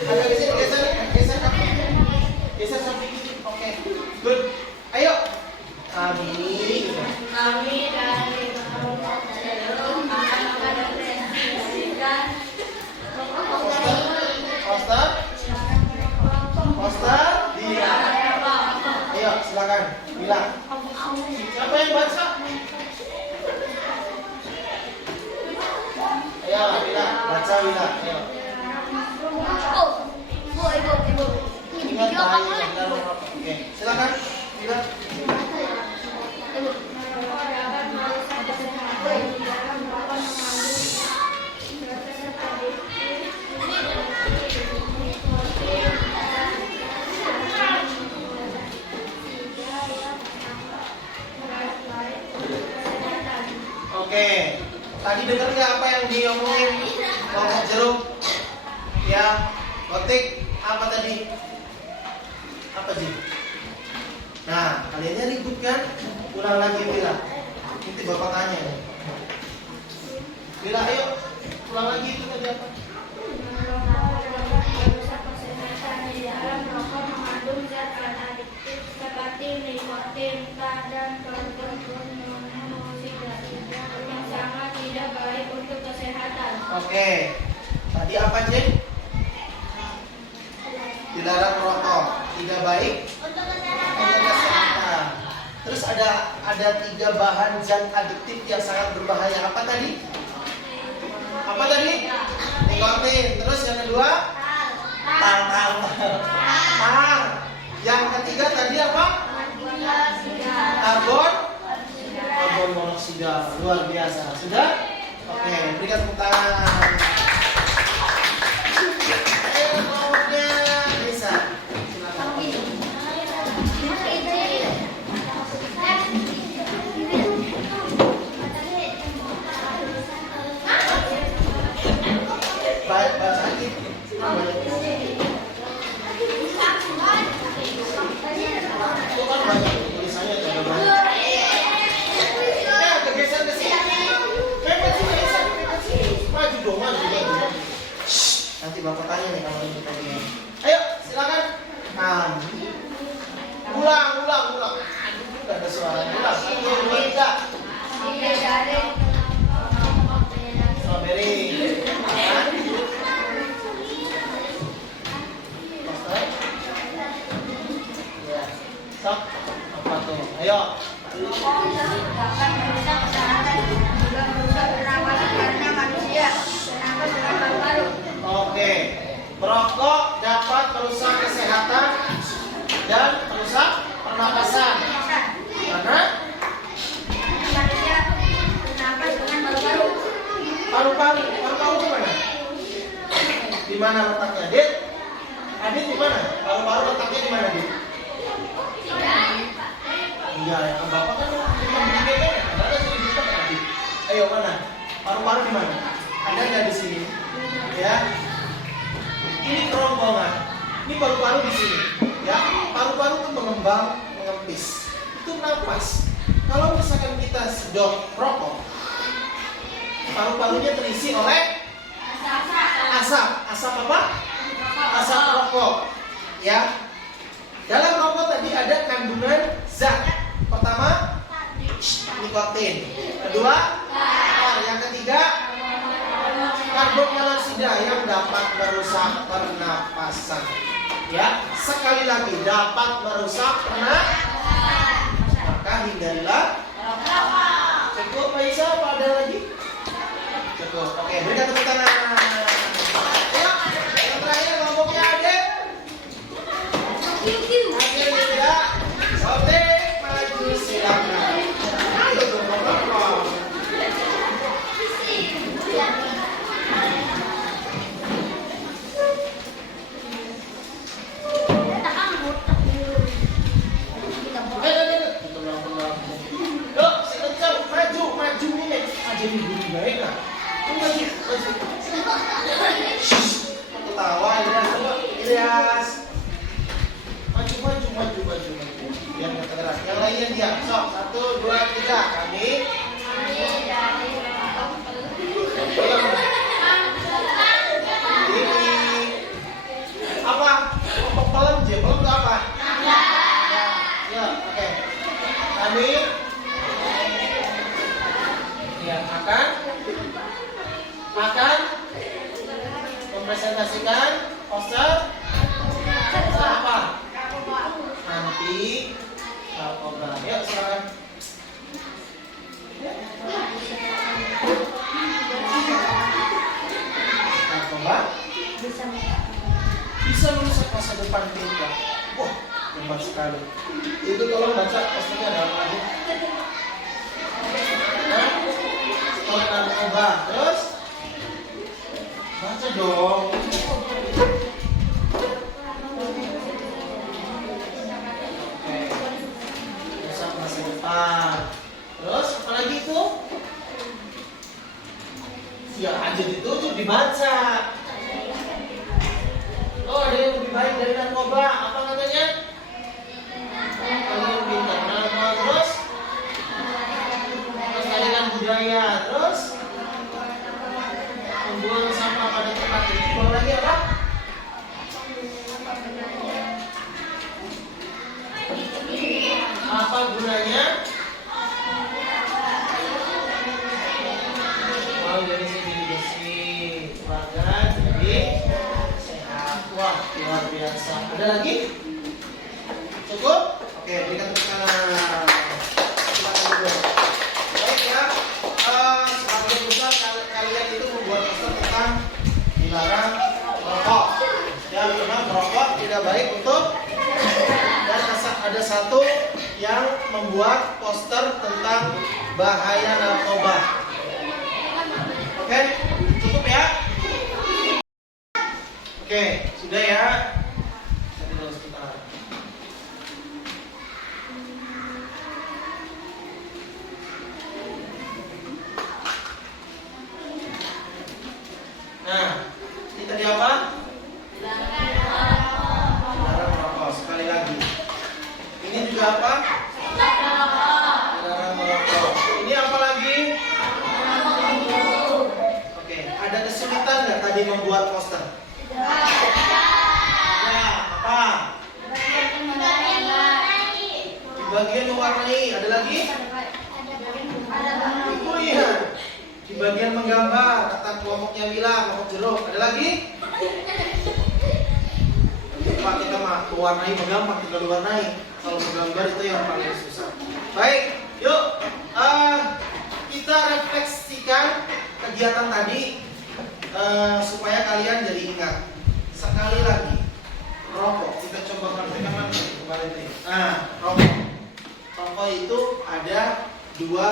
Agak geser. Geser sampai gini. Oke. Good. Ayo. Kami dari kelompok Serum akan mengintegrasikan Poster Bila. Ayo, silakan. Bila. Siapa yang baca? Ayo, Bila. Baca Bila. Ayo. Ibu. Ingat bahaya Bila merokok. Oke, silakan. Bila. Oke, tadi dengar nggak apa yang diomongin kelompok jeruk? Ya, Otik, apa tadi? Apa sih? Nah, kaliannya ribut kan? Ulang lagi Bila. Nanti bapak tanya nih. Bila, ayo, ulang lagi itu tadi apa? Merusak kesehatan di dalam rokok mengandung zat adiktif seperti nikotin, dan karbon monoksida yang sangat tidak baik untuk kesehatan. Oke, tadi apa Jen? Dilarang merokok, tidak baik untuk kesehatan. Terus ada 3 bahan zat adiktif yang sangat berbahaya. Apa tadi? Nikotin. Terus yang kedua? Tar. Yang ketiga tadi apa? Karbon monoksida. Luar biasa. Sudah? Oke, berikan tepuk tangan. Ayo kelompoknya Nisa. Silakan. Baik, baca lagi. Itu kan banyak tulisannya, ada banyak. Kegeser ke sini. Maju dong. Shh, nanti bapak tanya nih kalau ini tadi. Ayo, silakan. Ulang. Aduh, nggak ada suara. Ulang. 1, 2, 3. Strawberry. Sok, apa tuh? Ayo. Dapat merusak kesehatan juga merusak pernapasan karena manusia bernafas dengan paru-paru. Oke. Merokok dapat merusak kesehatan dan merusak pernapasan. Karena Manusia bernafas dengan paru-paru. paru-paru di mana? Di mana letaknya, Dit? Adit di mana? Paru-paru letaknya di mana, Dit? Iya, yang bapak kan cuma begini kan? Ada sini di depan, Adit. Ayo mana? Paru-paru di mana? Ada nggak di sini? Ya. Ini kerongkongan. Ini paru-paru di sini. Ya, paru-paru itu mengembang, mengempis. Itu napas. Kalau misalkan kita sedot rokok, paru-parunya terisi oleh asap. Asap apa? Asap rokok. Ya. Dalam rokok tadi ada kandungan zat. Pertama, nikotin. Kedua, yang ketiga, karbon monoksida yang dapat merusak pernapasan. Ya, sekali lagi dapat merusak pernapasan. Maka hindarilah. Cukup, Pak Isa, apa ada lagi? Cukup. Oke, berikan tepuk tangan. Ayo, yang terakhir kelompoknya Adit. Adit tidak. Sote, maju silakan. Ayo dong, Bapak. Yuk, sekencang, maju ini. Jadi guru baik lah. Maju. Ketawa, Ilyas. Maju. Biar nggak keras. Yang lainnya diam. Sok, 1, 2, 3. Kami. Ini apa? Kelompok pelem itu apa? Ya, oke. Kami ya akan mempresentasikan poster apa? Anti narkoba. Yuk, silakan. Narkoba bisa merusak masa depan kita. Wah, hebat sekali. Itu tolong baca posternya ada apa aja. Stop narkoba. Terus baca dong. Oke. Merusak masa depan. Terus apa lagi itu? Ya aja ditutup dibaca. Oh, ada yang lebih baik dari narkoba. Apa katanya? Kalian pintar. Narkoba terus? Melestarikan budaya. Terus? Membuang sampah pada tempat ini. Bawa lagi apa? Apa gunanya? Mau dari sini bersih, badan jadi sehat. Wah, luar biasa. Ada lagi? Cukup? Oke, berikan tepuk tangan. Silakan dulu. Baik ya. Sebagai besar kalian itu membuat poster tentang dilarang merokok. Ya, tidak baik untuk, dan ada satu yang membuat poster tentang bahaya narkoba. Oke, cukup ya? Oke, sudah ya. Nah, ini tadi apa? Dilarang merokok. Sekali lagi. Ini juga apa? Dilarang merokok. Ini apa lagi? Oke, ada kesulitan nggak tadi membuat poster? Ada. Apa? Di bagian mewarnai. Ada lagi? Oh iya. Di bagian menggambar, kata kelompoknya bilang, kelompok jeruk. Ada lagi? Pak, kita mah mewarnai menggambar, tinggal diwarnai. Kalau menggambar itu yang paling susah. Baik, yuk kita refleksikan kegiatan tadi supaya kalian jadi ingat. Sekali lagi, rokok. Kita coba praktekkan lagi kemarin ini. Nah, rokok. Rokok itu ada dua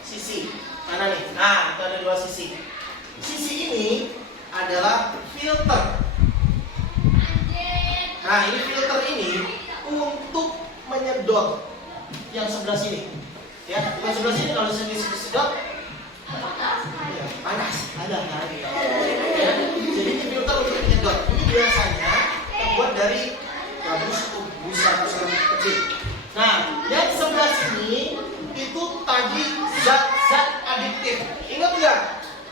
sisi. Mana nih? Nah, itu ada dua sisi. Sisi ini adalah filter. Nah, ini filter ini untuk menyedot yang sebelah sini. Ya, yang sebelah sini kalau sini sedot, ya, panas. Ada kan? Ya, jadi ini filter untuk menyedot. Ini biasanya terbuat dari busa kecil. Nah, yang sebelah sini itu tadi zat-zat adiktif. Ingat nggak?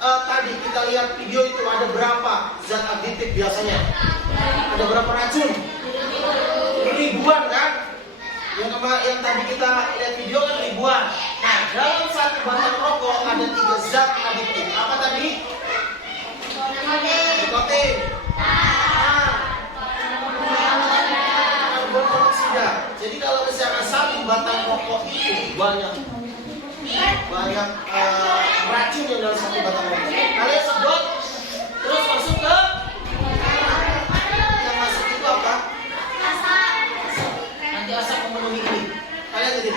Tadi kita lihat video itu ada berapa zat adiktif biasanya? Ada berapa racun? Ribuan kan? Yang tadi kita lihat video kan ribuan. Nah, dalam satu batang rokok ada 3 zat adiktif. Apa tadi? Nikotin. Karbon monoksida. Jadi kalau misalnya satu batang rokok itu banyak racun yang dalam satu batang rokok. Kalian sedot, terus masuk ke yang masuk itu apa? Nanti asap memenuhi ini. Kalian jadi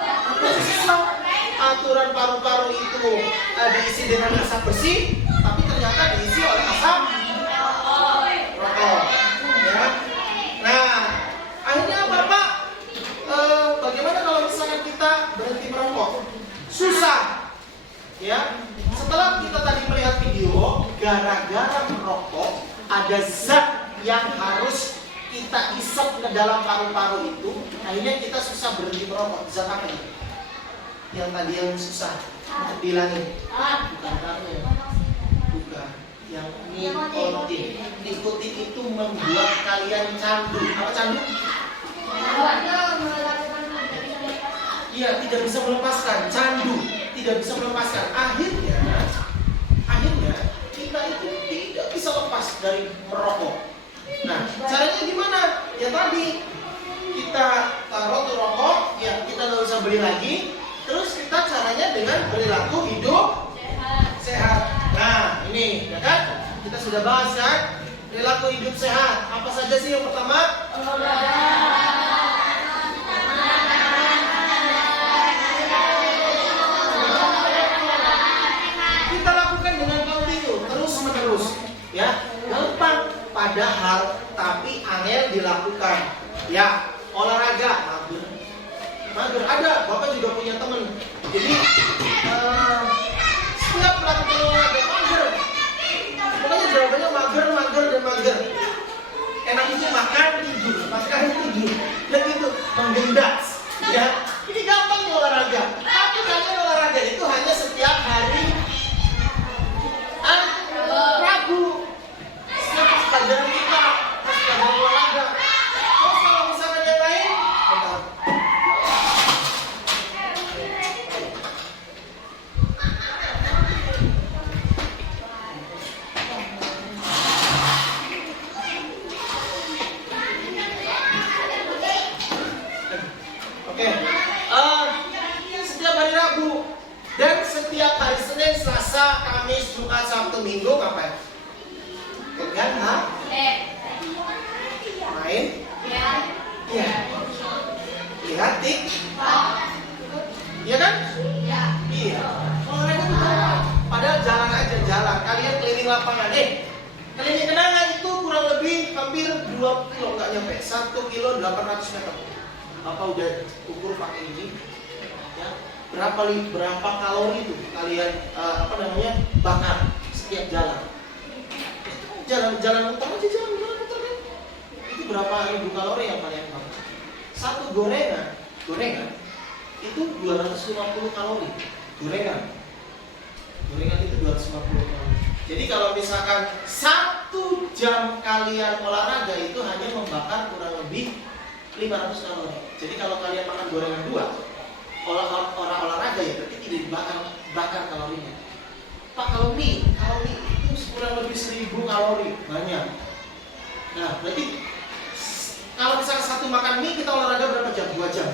apa sih? Aturan paru-paru itu diisi dengan asap bersih, tapi ternyata diisi oleh asap rokok. Ya. Nah, akhirnya apa Pak? Bagaimana kalau misalnya kita berhenti merokok? Susah. Ya. Setelah kita tadi melihat video, gara-gara merokok ada zat yang harus kita isap ke dalam paru-paru itu, akhirnya kita susah berhenti merokok. Zat apa itu? Yang tadi yang susah untuk bilangin. Bukan karena. Bukan. Yang nikotin. Nikotin itu membuat kalian candu. Apa candu? Iya, tidak bisa melepaskan. Candu, tidak bisa melepaskan. Akhirnya kita itu tidak bisa lepas dari merokok. Nah, caranya gimana? Ya tadi kita taruh tuh rokok, ya kita nggak usah beli lagi. Terus kita caranya dengan perilaku hidup sehat. Nah, ini, ya kan? Kita sudah bahas kan? Perilaku hidup sehat. Apa saja sih yang pertama? Kita lakukan dengan kontinu, terus menerus, ya. Gampang, padahal tapi angel dilakukan. Ya, olahraga, mager. Ada, Bapak juga punya temen. Jadi setiap melakukan olahraga mager. Pokoknya jawabannya mager. Enak itu makan tidur. Dan itu menggendas. Ya, ini gampang nih olahraga. Tapi kalian olahraga itu hanya setiap hari Rabu. Setiap pelajaran kita, pelajaran olahraga. Terus kalau misalnya yang lain, bentar. Oke. 2 kilo, nggak nyampe 1 kilo 800 meter. Bapak udah ukur pakai ini, ya. Berapa kalori itu kalian bakar setiap jalan? Jalan muter aja, jalan muter kan? Itu berapa ribu kalori yang kalian bakar? Satu gorengan itu 250 kalori. Gorengan itu 250 kalori. Jadi kalau misalkan 1 jam kalian olahraga itu hanya membakar kurang lebih 500 kalori. Jadi kalau kalian makan gorengan 2, orang olahraga ya berarti tidak bakar kalorinya. Pak, kalau mie itu kurang lebih 1000 kalori, banyak. Nah, berarti kalau misalkan satu makan mie kita olahraga berapa jam? 2 jam.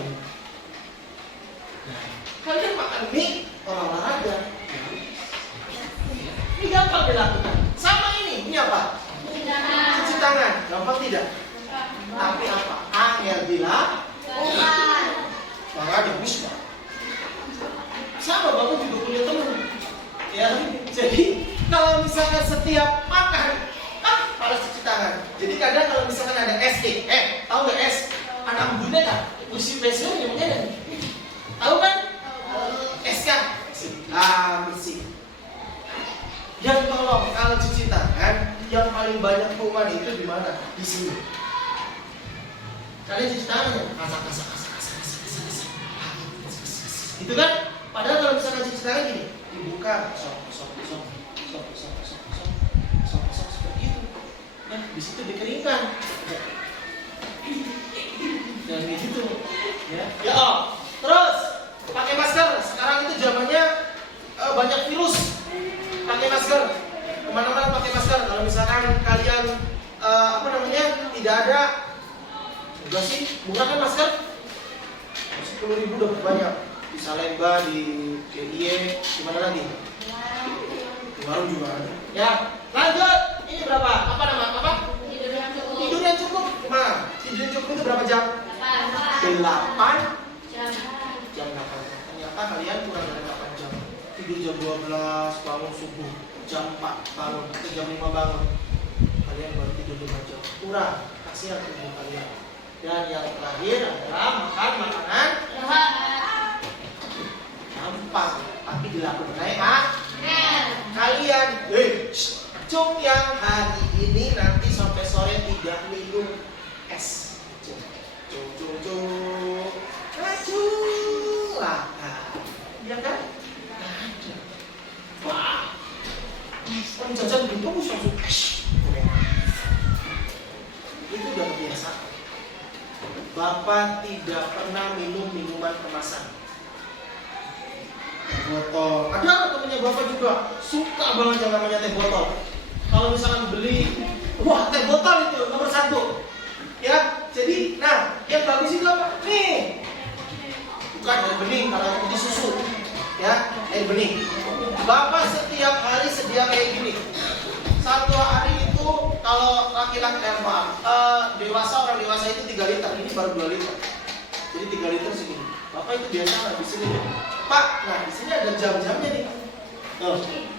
Nah, kalian makan mie, orang olahraga. Ini gampang dilakukan. Sama ini apa? Cuci tangan. Gampang tidak? Tapi apa? Angel bilang makanya bisa. Sama Bapak juga punya teman. Ya, jadi kalau misalkan setiap makan harus cuci tangan. Jadi kadang kalau misalkan ada es tahu nggak es? Anak bunda kan? Musim besok namanya. Tahu kan? Es kan? Bersih. Dan tolong kalau cuci tangan yang paling banyak kuman itu di mana? Di sini. Kalian cuci tangannya, kasak. Itu kan? Padahal kalau misalkan cuci tangan gini, dibuka, sok seperti itu. Nah, di situ dikeringkan. Dan gitu, ya. Terus pakai masker. Sekarang itu zamannya banyak virus. Pakai masker. Kemana-mana pakai masker. Kalau misalkan kalian tidak ada, udah sih murah kan masker? 10.000 dapat banyak. Di Salemba, di DIY, di mana lagi? Di warung juga ada. Ya, lanjut. Ini berapa? Apa nama? Tidur yang cukup. Tidur yang cukup itu berapa jam? 8 jam. Ternyata kalian kurang dari 8 jam. Tidur jam 12, bangun subuh. Jam 4 bangun, atau jam 5 bangun. Kalian baru tidur 5 jam. Kurang. Kasihan tubuh kalian. Dan yang terakhir adalah makan makanan gampang, tapi dilakukan kalian. Cung yang hari ini nanti sampai sore tidak minum es. Cung lah, ya kan? Wah, jajan gitu langsung itu udah biasa. Bapak tidak pernah minum minuman kemasan. Botol. Ada temennya Bapak juga suka banget yang namanya teh botol. Kalau misalkan beli, wah teh botol itu nomor 1. Ya, jadi, yang bagus itu apa? Nih, bukan air bening, kalau yang putih susu. Ya, air bening. Bapak setiap hari sedia kayak gini. Satu hari itu kalau laki-laki orang dewasa itu 3 liter, ini baru 2 liter. Jadi 3 liter segini. Bapak itu biasa nggak di sini. Pak, di sini ada jam-jamnya nih.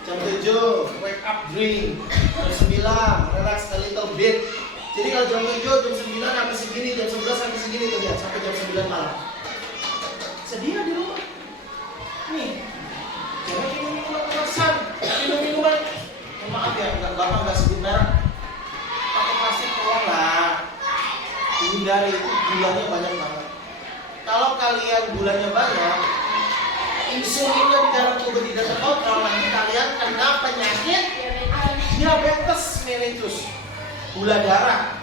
Jam 7, wake up drink. Jam 9, relax a little bit. Jadi kalau jam 7, jam 9 sampai segini, jam 11 sampai segini tuh lihat sampai jam 9 malam. Sedia di rumah. Nih, jangan minum minuman kemasan, minum minuman. Maaf ya, Bapak nggak sebut merek. Pakai plastik tolong lah. Hindari itu gulanya banyak banget. Kalau kalian gulanya banyak, insulinnya di dalam tubuh tidak terkontrol, nanti kalian kena penyakit diabetes mellitus, gula darah.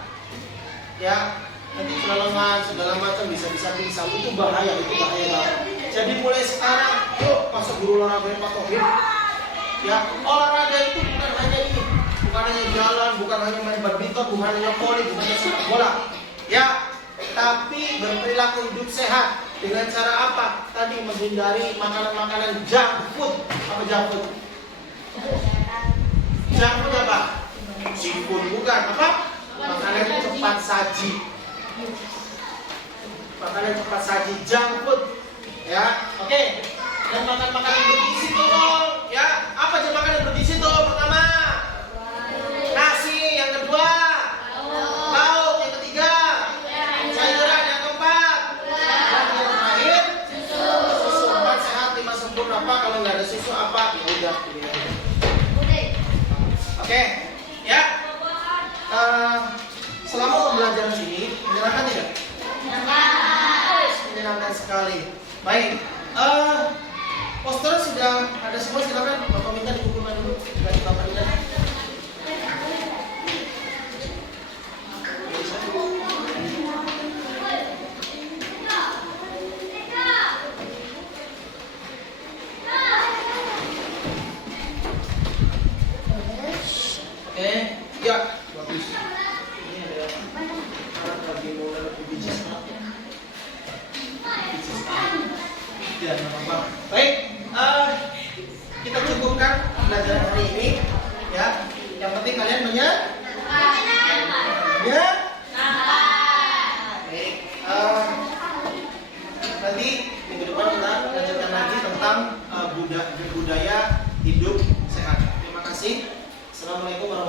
Ya, nanti kelelahan segala macam bisa pingsan, itu bahaya banget. Jadi mulai sekarang, yuk masuk guru olahraga yang patokin. Ya, olahraga itu bukan hanya ini, bukan hanya jalan, bukan hanya main badminton, bukan hanya voli, bukan hanya sepak bola. Ya, tapi berperilaku hidup sehat dengan cara apa? Tadi menghindari makanan-makanan junk food. Apa junk food? Junk food apa? Seafood bukan. Apa? Makanan cepat saji. Makanan cepat saji, junk food. Ya, oke. Dan makan makanan bergizi tolong. Ya, apa aja makanan bergizi tuh? Pertama, nasi. Yang kedua, tahu. sekali. Baik, poster sudah ada semua, silakan Bapak minta dikumpulkan dulu dari Bapak Ida. Oke, ya bagus. Ini ada alat lagi mulai bisnis. Ya, apa-apa. Baik, kita cukupkan pelajaran hari ini. Ya, yang penting kalian ya. Baik, nanti minggu depan kita lanjutkan lagi tentang budaya hidup sehat. Terima kasih. Assalamualaikum warahmatullahi wabarakatuh.